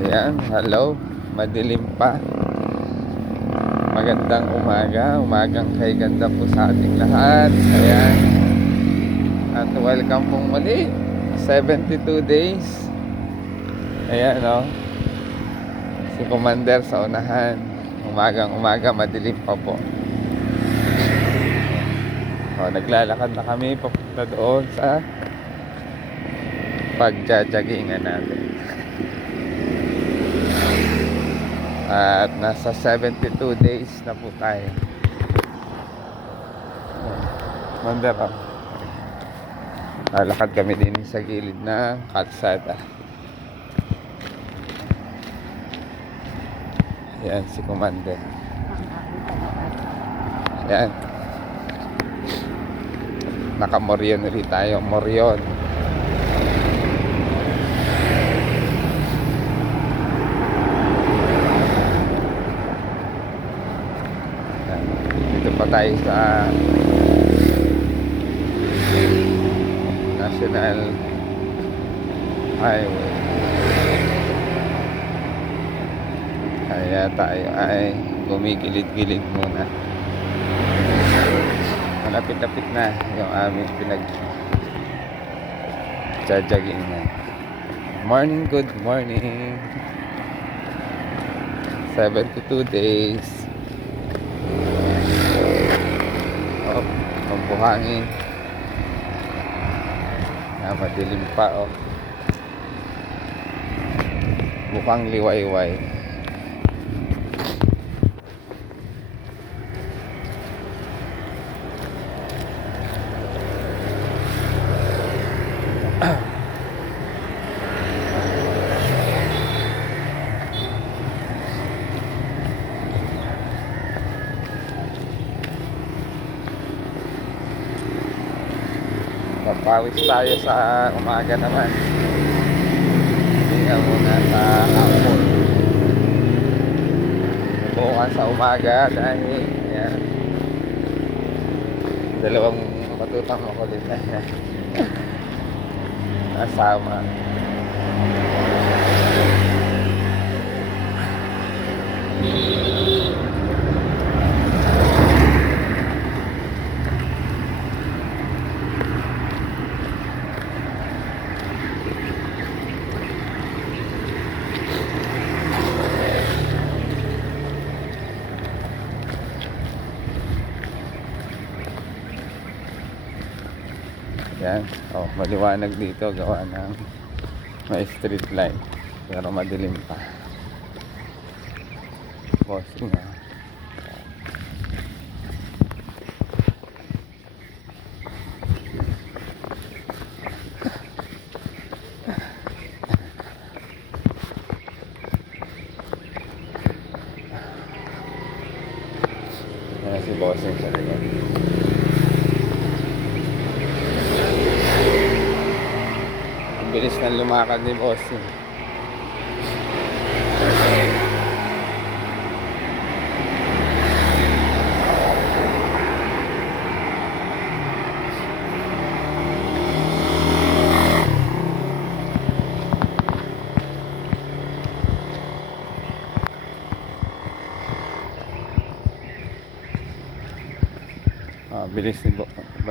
Ayan, hello. Madilim pa. Magandang umaga. Umagang kay ganda po sa ating lahat. Ayan. At welcome pong muli. 72 days. Ayan, no? Si Commander sa unahan. Umagang umaga, madilim pa po. O, naglalakad na kami papunta doon sa pagjajagingan natin. At nasa 72 days na po tayo. Commander, lalakad kami din sa gilid ng kalsada. Ayan si Commander. Ayan. Naka-Morion ulit tayo. Morion. Ayan. Dito pa tayo sa National Highway. Kaya tayo ay gumigilid-gilid muna. Malapit-lapit na yung aming pinag-jajagingan. Good morning. 72 days. Oh, mambuhangin. Madilim pa, oh. Mukhang liwayway. Papawis tayo sa umaga naman. Hinga muna sa hapon. Bukas sa umaga dahil yan, dalawang matutang makulit na yan. Nasama. Yan, oh, maliwanag dito gawa ng may street light pero madilim pa. Bossing na. Yan si bossing sa likod. Bilis na lumakad ni bossing.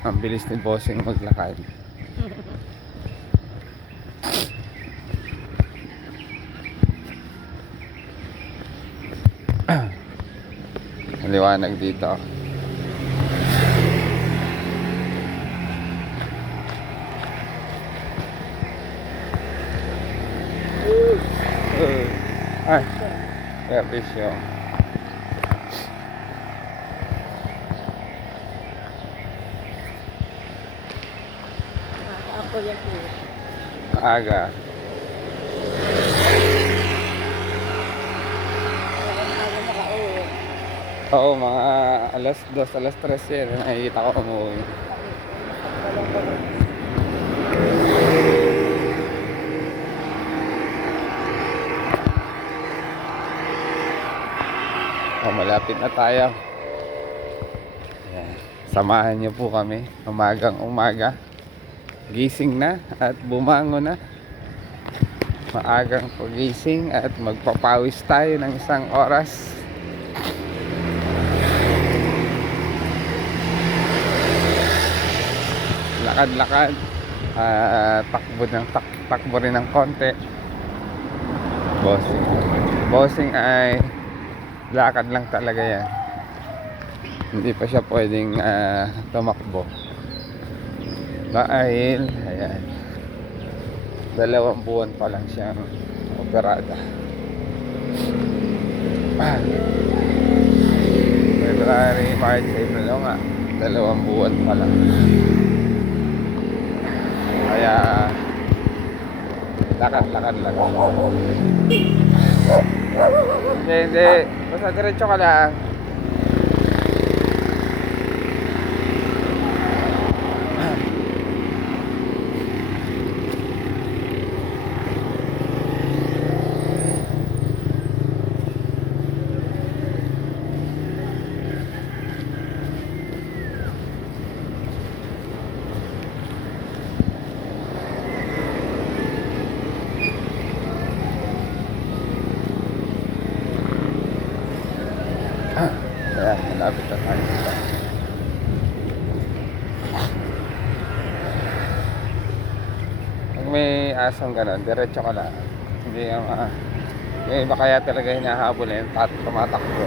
Ang bilis ni bossing maglakad. Liwanag dito. Ay, kaya pisyo. Ako yan po. Maaga. Oo, mga alas 2, alas 3 yan. Nakikita ko umuwi. Oh, malapit na tayo. Ayan. Samahan niyo po kami. Umagang umaga. Gising na at bumangon na. maagang pagising at magpapawis tayo ng 1 oras. Lakad-lakad, takbo rin ng konti. Bossing ay lakad lang talaga yan, hindi pa siya pwedeng tumakbo dahil ayan, 2 buwan pa lang siyang operada. February, March, April, nga 2 buwan pa lang, kaya lakad lang. Hindi, basta diretso ka lang. Kaya malapit na tayo dito. Pag may asong ganon, diretso ka lang. Hindi yung yung iba kaya talaga hinahabol na yung tumatakbo.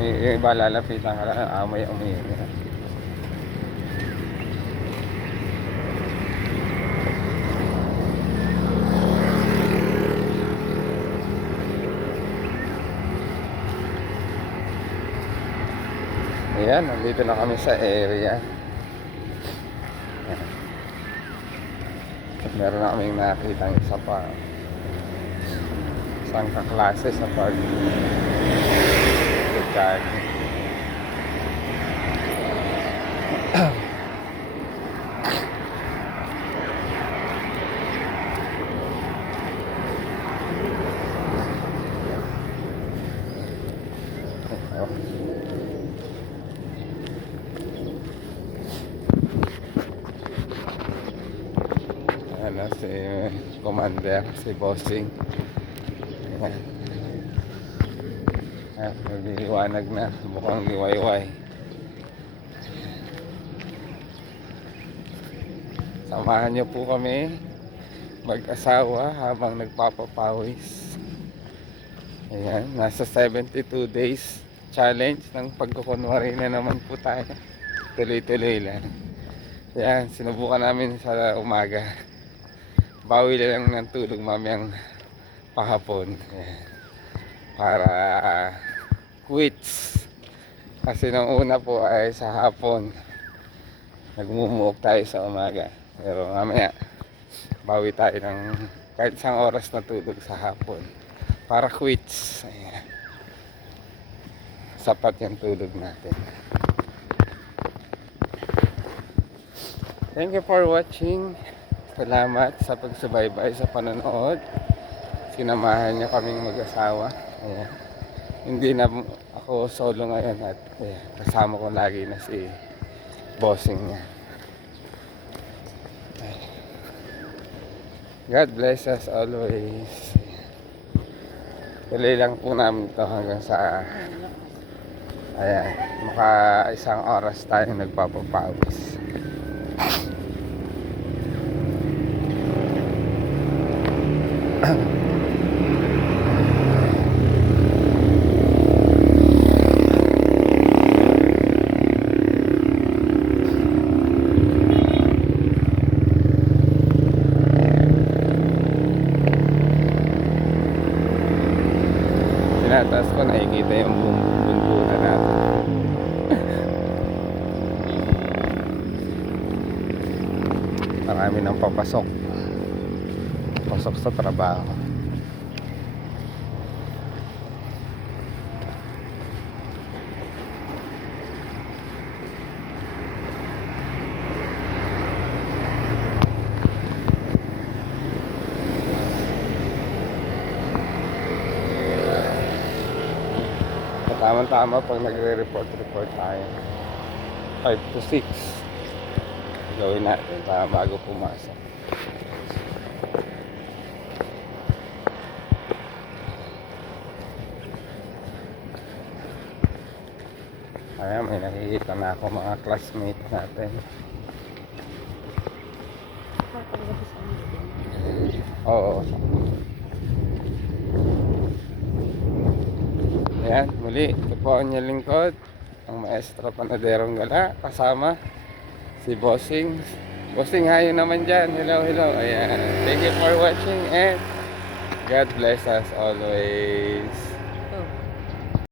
Yung iba lalapitan ka lang, amoy. Ayan, nandito na kami sa area. Meron na kaming nakitang isa pa, isang kaklase sa pag-jogging. Ano, si Commander, si Bossing. Ayan. Nagliliwanag na, mukhang liwayway. Samahan niyo po kami mag-asawa habang nagpapapawis. Ayan, nasa 72 days challenge ng pagkukunwari na naman po tayo. Tuloy-tuloy lang. Ayan, sinubukan namin sa umaga. Bawi lang ng tulog mamayang pahapon. Ayan. Para quits. Kasi nung una po ay sa hapon nagmumuok tayo sa umaga. Pero mamaya bawi tayo ng kahit 1 oras na tulog sa hapon para quits. Ayan. Sapat yung tulog natin. Thank you for watching. Salamat sa pagsubaybay sa panonood. Sinamahan niyo kaming mag-asawa. Ayan. Hindi na ako solo ngayon at kasama ko lagi na si Bossing niya. God bless us always. Tuloy lang po namin ito hanggang sa maka 1 oras tayong nagpapapawis. Tinataas ko, nakikita yung bunbunan natin. Marami nang papasok sa trabaho. Tama-tama pag nagre-report tayo. 5 to 6. Gawin natin para bago pumasok. Ayan, may nakikita na ako mga classmates natin. Oo. Ayan, muli, ito po ang inyong lingkod, ang Maestro Panaderong Gala, kasama si Bossing. Bossing, hayo naman dyan. Hello, hello. Ayan, thank you for watching and God bless us always.